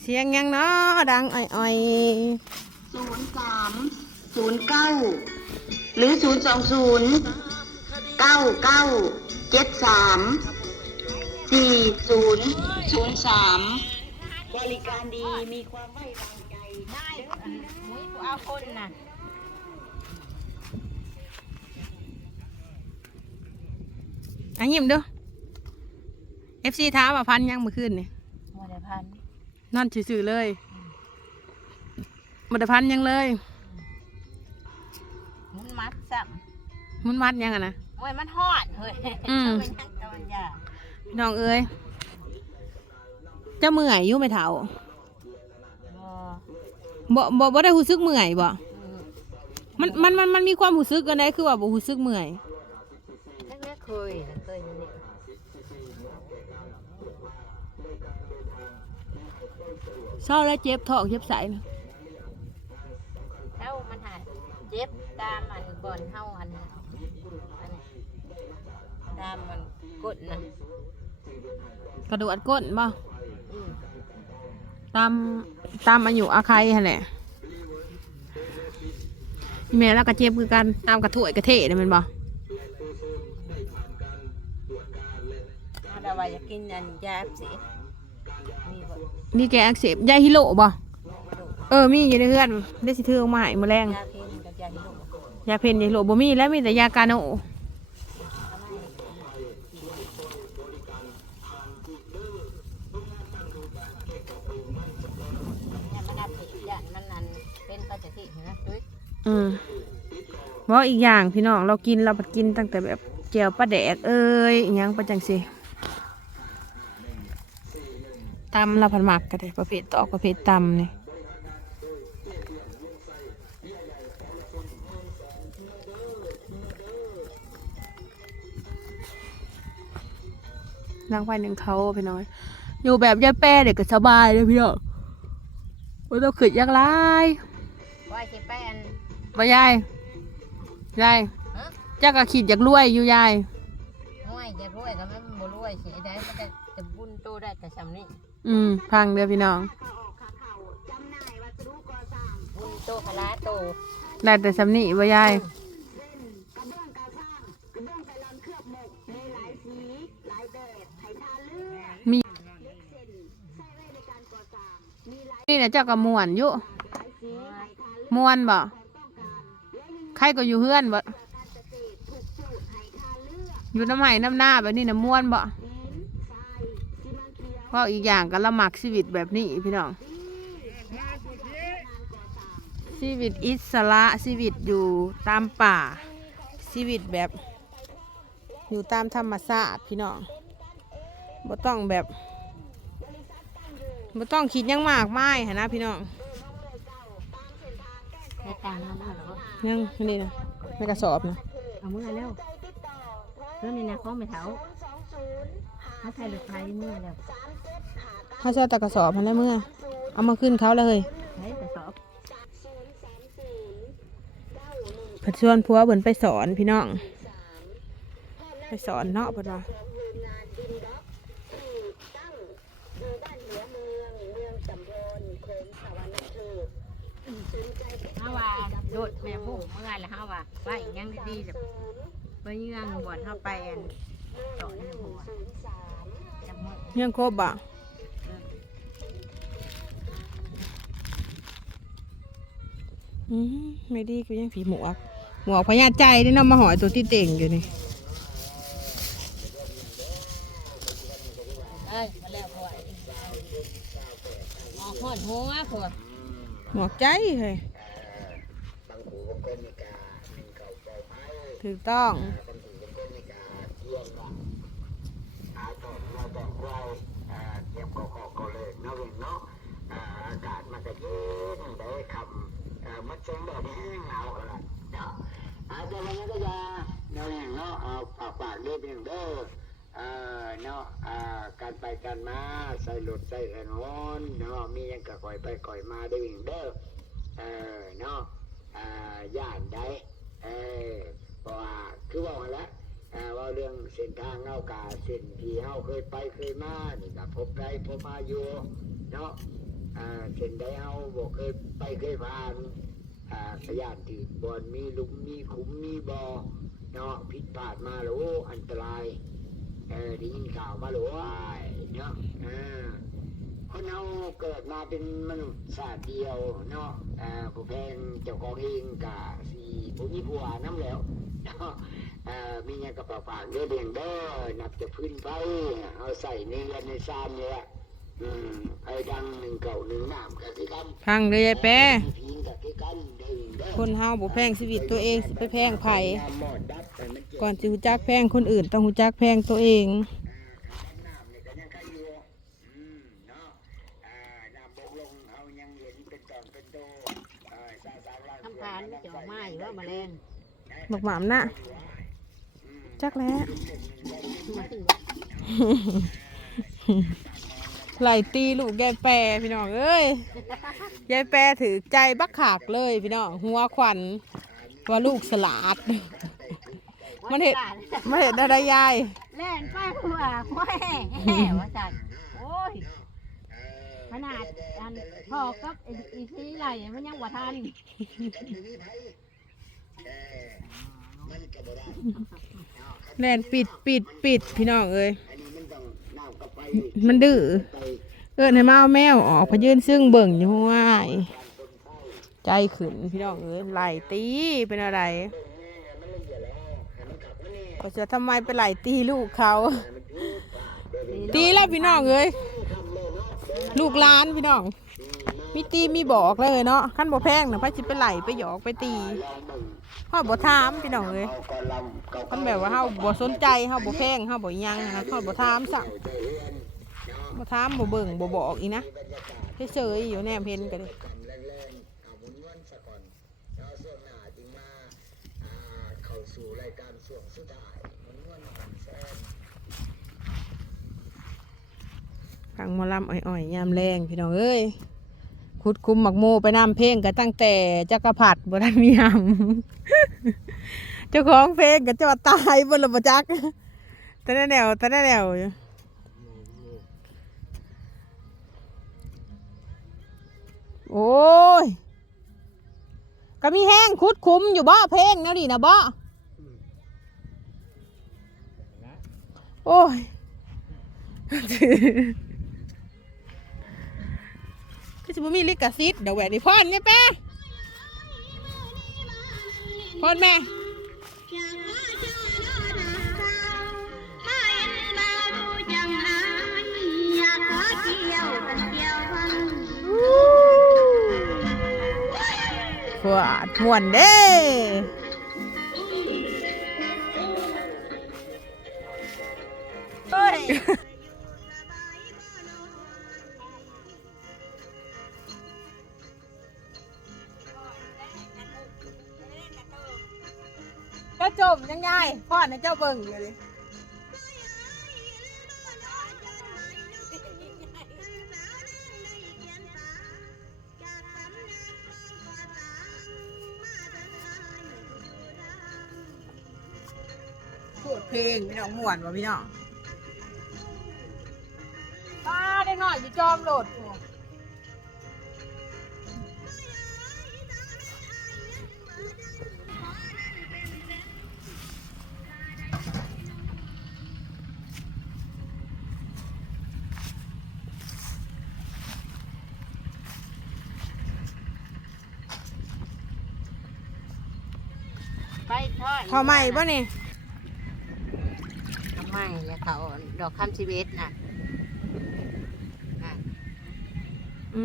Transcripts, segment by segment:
เสียงยังเนาะดังอ่อยศูนย์สามศูนย์เก้าหรือศูนย์สองศูนย์เก้าเก้าเจ็ดสามสี่ศูนย์ศูนย์สามบริการดีมีความไว้วางใจได้อันมุ้ยกูเอาคนน่ะๆอันยิ้มดู FC ท้ามว่าพันยังเมื่อคืนนี่โมเดพันนอนซื่อๆเลยบ่ได้พันยังเลยมุนมัดซ้มุนมัดยังอะนะำโอ้ยมันฮอดเฮ้ยอืมทำไมยังตะวันยาพี่น้องเอ้ยเจะเมื่อยอยู่ไหมเฒ่าบ่บ่บ่บ่ได้รู้สึกเมื่อยบ่อืมมันมันมันมันมีความรู้สึกกันได้คือว่าบ่รู้สึกเมื่อยนั่นไม่เคยนะเคยนั่น เศร้าแล้วเจ็บท้องเจ็บไสนะเอ้ามันหายเจ็บตามมันบ่อนเฮาอันนั้นอันนี้ตามมันกดนะกระดูกอัดก้นบ่อืมตามตามอายุอาใครหั่นแหละอีแม่แล้วก็เจ็บคือกันตามกระถ้วยกระเทะนี่แม่นบ่เอาดาว่าอยากกินอันยาสิ มีบ่แกอักเสบยาฮิโร่บ่เออมีอยู่ในเฮือนได้สิถือออกมาให้มื้อแรงยาเพนกับยาฮิโรยาเพนยาฮิโร่บ่มีแล้วมีแต่ยากาโนเนี่ยมันอับสิยานมันนั่นเป็นปัจจินะเฮ้ยอืมบ่อีกอย่างพี่น้องเรากินเราบัดกินตั้งแต่แบบแจ่วปลาแดกเอ้ยอิหยังประจังซี่ ตำเราผัดหมักก็ได้ประเภทตอกประเภทตำนี่นั่งไปหนึ่งเขาพี่น้อย อยู่แบบยายแป้เด็กก็สบายเลยพี่น้องไม่ต้องขึ้นยากไรว่าสิไปอันบ่ยายยายฮะเจ้าก็ขีดอยากรวยอยู่ยายรวยจะรวยก็ไม่บ่รวยสิได้มันจะจะบุญโตได้แต่ซำนี้ อืม พังเด้อพี่น้องขาออกขาเข่าจำหน่ายวัสดุก่อสร้างบุญโตพลาโตได้แต่สำนีบ่ยายเช่นกระเบื้องกระสร้างกระเบื้องไพลอนเคลือบหมกมีหลายสีหลายแบบไถทาเลือดมีเล็กเส้นใช้ไว้ในการก่อสร้างมีหลายนี่นะเจ้าก็ม่วนอยู่หลายสีไถทาเลือดม่วนบ่ความต้องการและยังมีใครก็อยู่เฮือนบ่การเกษตรถูกสูตรไถทาเลือดอยู่น้ำไห้น้ำหน้าแบบนี้นะม่วนบ่ วเพราะอีกอย่างก็ละหมักชีวิตแบบนี้พี่น้องชีวิตอิสระชีวิตอยู่ตามป่าชีวิตแบบอยู่ตามธรรมชาติพี่น้องบ่ต้องแบบบ่ต้องคิดยังมากมายหั้นะพี่น้องหรอยังนี่นะไม่กระสอบนะเอามือแล้วเรื่องนี้นะเขาไม่เท้าเขาใส่รถไฟเมื่อแล้ว ถ้าเจ้าตะกระสอบมันได้เมื่อ เอามาขึ้นเขาเลยใช้แต่สอบผัดชวนผัวเบิ่นไปสอนพี่น้อง ไปสอนเนาะเพิ่นว่าเฮาว่าโดดแม่ผู้เมื่อแล้วเฮาว่าว่าอีกยังดีๆแบบไปเยื่องบ่อนเฮาไปอันต่อนี่หัวจังมือยังครบอะ ไม่ดีก็ยังผีหมวก หมวกพญาใจได้นำมาหอยตัวที่เต่งอยู่นี่เอ้ยมาแล้วพ่อออกหอดหัวพ่อหมวกใจเฮ้ยถูกต้องอากาศมันก็เย็นได้คำเอ่อ มันชงแบบแห้งหนาวอะไรเนาะอาจจะวันนี้ก็ยาแนวแห่งเนาะเอาปากปากเรียบหนึ่งเด้อเออเนาะอ่าการไปการมาใส่รถใส่ถนนเนาะมียังกะก่อยไปก่อยมาได้หนึ่งเด้อเออเนาะอ่าย่านได้เออเพราะว่าคือว่าหั่นแล้วว่าเรื่องเส้นทางเงากาเส้นที่เฮาเคยไปเคยมานี่ก็พบได้พบมาอยู่เนาะเส้นใดเฮาบ่เคยไปเคยผ่าน อ่าพยานที่บ่อนมีหลุมมีขุมมีบ่อเนาะผิดพลาดมาแล้วโอ้อันตรายเออได้ยินข่าวมาแล้วว้ายเนาะอ่าคนเราเกิดมาเป็นมนุษย์ชาติเดียวเนาะอ่าผู้แพงเจ้าของเองกะสีผู้มีผัวน้ำแล้วเนาะอ่ามีเงี้ยกระเป๋าฝากเด้อเดียงเด้อนับจะพื้นไปเอาใส่ในเรือนในซานเนี่ยแหละอืมไอ้ดังหนึ่งเก่าหนึ่งน้ำก็คือกันพังเลยยายแปรพิงก็ คือกันเด้อเด้อคนเฮาบ่แพงชีวิตตัวเองสิไปแพงไผน้ำหมอดดับแต่มันเจ็บก่อนสิฮู้จักแพงคนอื่นต้องฮู้จักแพงตัวเองน้ำเนี่ยก็ยังใครอยู่อืมเนาะอ่าน้ำบกลงเอายังเห็นเป็นตอนเป็นโตอ่าสาวสาวๆล่างทำการจะออกมาอยู่ว่าแมลงบักหมามน่ะจักแล้ว ไหลตีลูกยายแปรพี่น้องเอ้ยยายแปรถือใจบักขากเลยพี่น้องหัวขวัญว่าลูกสลาด มันเห็ดมันเห็ดอะไรยายแล่นไปหัวหัวแห่แห่ว่าจันโอ้ยขนาดอันพอกับไอ้อีซีไหลมันยังว่าทันแลนปิดปิดปิดพี่น้องเอ้ยอันนี้มันต้อ งน้ำกับไฟมันดื้อไปเอิ้นให้มาเอาแมวออกพยืนซึ่งเบิ่งอยู่ห้วยใจขึ้นพี่น้องเอ้ยไหลตีเป็นอะไรก็จะทำไมไปไหลตีลูกเขา ตีแล้วพี่น้องเอ้ยลูกล้านพี่น้อง มีตีมีบอกเลยเนาะขั้นบ่แพงนะพระจิไปไหลไปหยอกไปตีลอบ่ถามพี่น้องเอ้ยเอาก่อนแบบว่าเฮาบ่สนใจเฮาบ่แพงเฮาบ่ยังนะเฮาบ่ถามสั่ง ใจเรือนเนาถามบ่เบิ่งบ่บอกอีกนะเฉยๆอยู่แนมเห็นกันเลยกำแรงๆเอาบุญวันสะก่อนแล้วส่วนหน้างมาอ่าเข้าสู่รายการส่วงสุดท้ายมันวลอ่อนแซนฟังมอลำอ่อยๆยามแรงพี่น้องเอ้ยขุดคุ้มหมักโมไปน้ำเพลงกันตั้งแต่จักรพรรดิบ่ทันมีหำเจ้าของเพลงก็จะว่าตายบ่ละบจักแต่แนวแต่แนวอยู่ โอ้ยก็มีแห้งคุดคุ้มอยู่บ่เพลงแนวนี้นะบ่โอ้ยก็จะบ่มีลิขสิทธิ์เดี๋ยวแหวนนี่พ่อนเนี่ยแป้พ่อนแม่ขวาดม่วนเด้เฮ้ยเจ้าจมยังไงพ่อนะเจ้าเบิ่งอยู่เลย เพลงพี่น้องม่วนว่ะพี่น้องป้าได้หน่อยอยู่จอมโหลดโอ้ไปทอดพอใหม่ป่ะนี่ ดอกคำชีวิตน่ะอะอื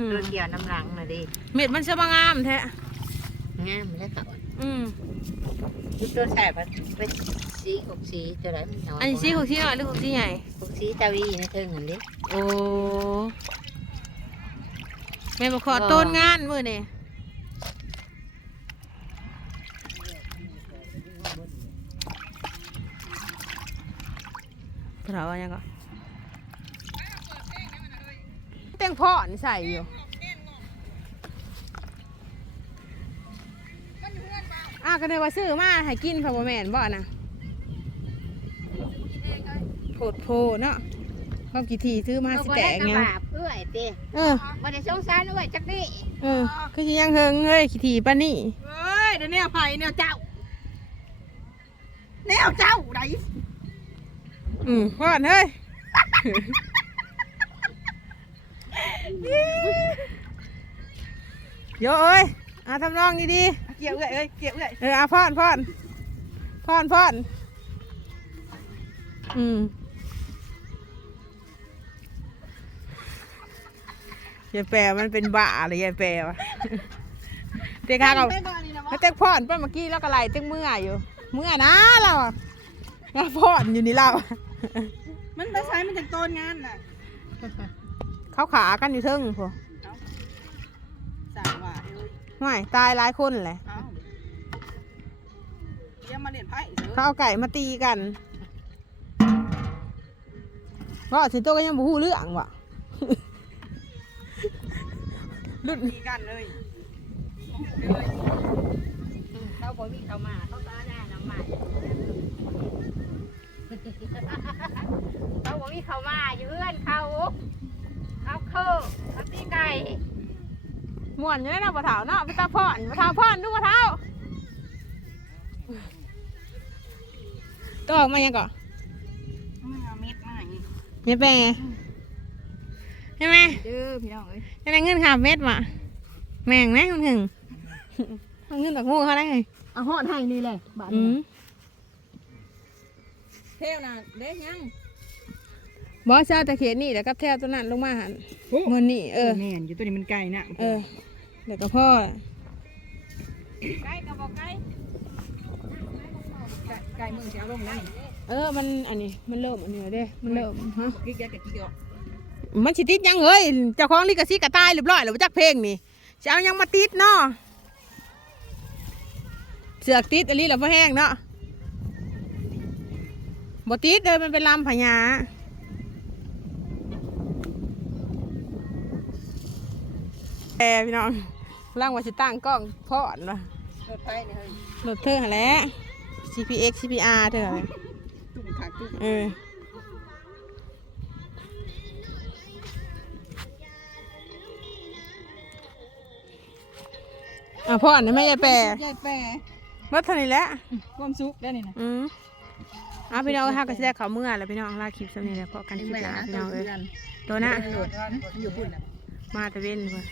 มตัวเกี่ยวน้ำหลังน่ะดิเม็ดมันจะมางามแท้งามเลยเขาอืมยุตัวแสบเป็นสีหกสีตัวไหนมันน้อยอันนี้สีของที่น้อยหรือของที่ใหญ่หกสีเจ้าวีในเทิงหันดิโอ้แม่มาขอต้นงานมือนี่ ถามว่ายังก็เต้งพ่อนี่ใส่อยู่ออ้าวก็เลยว่าซื้อมาให้กินพะบ่แม่นบ่น่ะโพดโพเนาะความกี่ทีซื้อมาเอาสิบ่แตได้กกระไงบาบเอื้อยติเออบ่ได้สงสารเอื้อยจักดิเออคือสิยังเฮิงเฮ้ยขี้ทีปานนี่เอ้ยเดี๋ยวแนวไผแนวเจ้าแนวเจ้าได อืมพอดเฮ้ยโยเอ้ยอาทำนองดีเกี่ยวเอื้อยเอ้ยเกี่ยวเอื้อยๆเอออาพอนพอนพอนพอนอืมยายแปรมันเป็นบ้าเลยยายแปรวะเด็กข้ากับไปบ่นี่นะบ่แล้วเต็กพอนไปเมื่อกี้แล้วก็ไล่เต็กเมื่ออยู่ เมื่อนะเราอะ งาพอนอยู่นี่เรามันไปใช้มันถึงต้นงานน่ะเขาขากันอยู่เทิงพอสามว่าเอ้ยไม่ตายหลายคนแหละเอ้าเดี๋ยวมาเล่นไพ่เถเขาอะเอาไก่มาตีกันก็สิโตก็ยังบูฮู้เรื่องว่ะรุ่นมีกันเลย เขาบ่มีเข้ามาเขาก็เอาหน้าน้ำมา เขาบ่มีเข้ามาอยู่เพื่อนเขาเขาคือเขาตีไก่ม่วนอยู่ในน้ำปลาเท้าเนาะไปตาพอนปลาเท้าพอนดูปลาเท้าตัวออกมายังก่อนมันเอาเม็ดมาอีกเมียแปรใช่ไหมเด้อพี่น้องเอ้ยจะได้เงินขาเม็ดว่ะแม่งนะคุณถึงเอาเงินดอกมูเขาได้ไงเอาหอดให้นี่แหละบาทอืม เทวน่ะเด้ยังบอสเจ้าตะเขียนนี่แล้วก็แทวตัวนั้นลงมาหันเงินนี่เออ แม่นอยู่ตัวนี้มันไก่นะเออเดี๋ยวก็พ่อไก่ก็บอกไก่ไก่มึงจะเอาลงได้เออมันอันนี้มันเริ่มอันนี้แล้วเด้มันเริ่มฮะกิ๊กแกกับกิ๊กออกมันสิติดยังเอ้ยเจ้าของลิขสิทธิ์กระตายเรียบร้อยแล้วบ่จักเพลงนี่จะเอายังมาติดเนาะเสือกติดอันนี้แล้วบ่แห้งเนาะ บ่ติดเลยมันเป็นลำพญาแอพี่น้องร่างว่าสิตั้งกล้องพอดว่ะรถไฟนี่เฮ้ยรถเธอหั่นแหละ CPX CPR เธอหั่นแหละตุ่มขาตุ่มเอออะพ่ออันนี้ไม่ยายแปรยายแปรเมื่อเท่านี้แหละความสุขได้นี่นะอืม อะพี่น้องถ้าก็จะได้เขาวเมื่อแล้วพี่น้องลาคลิปสำเนียแล้วพอกันคลิปหน้าพี่น้องเอ้ยตัวน่ะอยู่พุ่นมาตะเวนดีกว่า